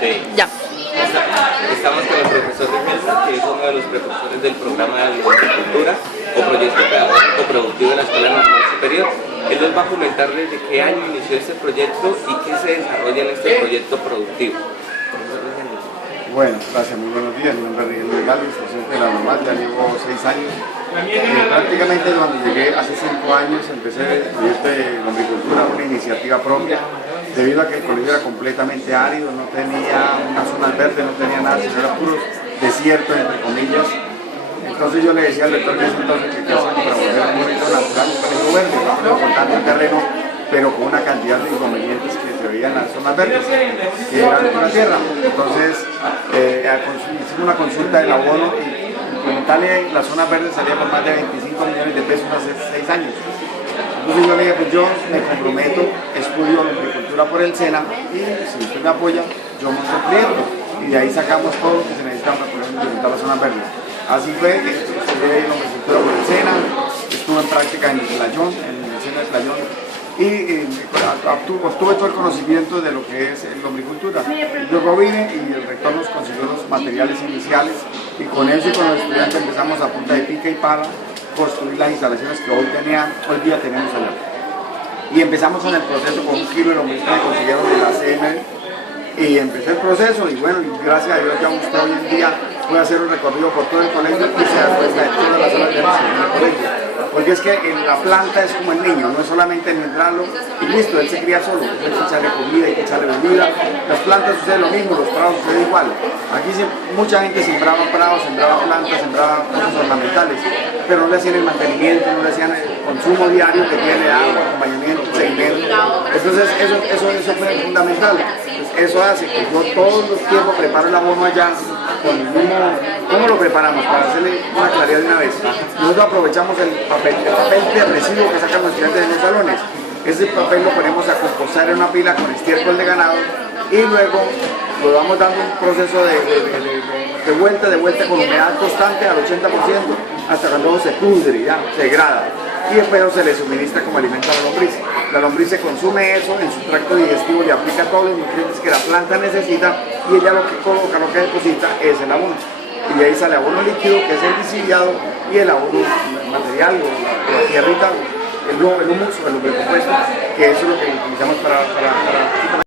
Sí. Ya. Estamos con el profesor Riquelme, que es uno de los precursores del programa de agricultura o proyecto pedagógico productivo de la Escuela Normal Superior. Él nos va a comentar desde qué año inició este proyecto y qué se desarrolla en este proyecto productivo. Bueno, gracias, muy buenos días. Mi nombre es Riquelme Galvis, docente de la Normal, ya llevo 6 años. Prácticamente cuando llegué hace 5 años empecé el proyecto de lombricultura, una iniciativa propia, debido a que el colegio era completamente árido, no tenía unas zonas verdes, no tenía nada, sino era puros desiertos, entre comillas. Entonces yo le decía al rector de ese entonces que qué hacemos para volver a un proyecto natural, un colegio verde, no con tanto terreno, pero con una cantidad de inconvenientes que se veían en las zonas verdes, que eran con la tierra. Entonces hicimos una consulta del abono y implementarle las zonas verdes salía por más de 25 millones de pesos hace 6 años. Entonces yo le dije, pues yo me comprometo, estudio lombricultura por el SENA y si usted me apoya, yo monto el proyecto. Y de ahí sacamos todo lo que se necesita para poder implementar las zonas verdes. Así fue que estudié lombricultura por el SENA, estuve en práctica en el Playón, en el SENA de Playón, y obtuve todo el conocimiento de lo que es lombricultura. Luego vine y el rector nos consiguió los materiales iniciales y con eso y con los estudiantes empezamos a punta de pica y pala construir las instalaciones que hoy día tenemos allá. Y empezamos con el proceso con 1 kilo de lombriz que consiguieron de la CM y empecé el proceso y bueno, y gracias a Dios ya usted hoy en día puede hacer un recorrido por todo el colegio y se da cuenta de todas las zonas verdes en el colegio. Porque es que en la planta es como el niño, no es solamente engendrarlo y listo, él se cría solo, hay que echarle comida, hay que echarle bebida. Las plantas sucede lo mismo, los prados sucede igual. Aquí mucha gente sembraba prados, sembraba plantas, sembraba cosas ornamentales, pero no le hacían el mantenimiento, no le hacían el consumo diario que tiene agua, acompañamiento, seguimiento. Entonces eso fue fundamental. Entonces, eso hace que yo todos los tiempos preparo el abono allá con el mismo. ¿Cómo lo preparamos? Para hacerle una claridad de una vez. Nosotros aprovechamos el papel de residuo que sacan los estudiantes en los salones. Ese papel lo ponemos a compostar en una pila con estiércol de ganado y luego lo vamos dando un proceso de vuelta con humedad constante al 80% hasta cuando se pudre, ya, se degrada. Y después se le suministra como alimento a la lombriz. La lombriz se consume eso, en su tracto digestivo le aplica todos los nutrientes que la planta necesita y ella lo que coloca, lo que deposita es el abono. Y de ahí sale abono líquido, que es el disiliado, y el abono material, o la tierrita, el humus, el lombricompuesto, que eso es lo que utilizamos para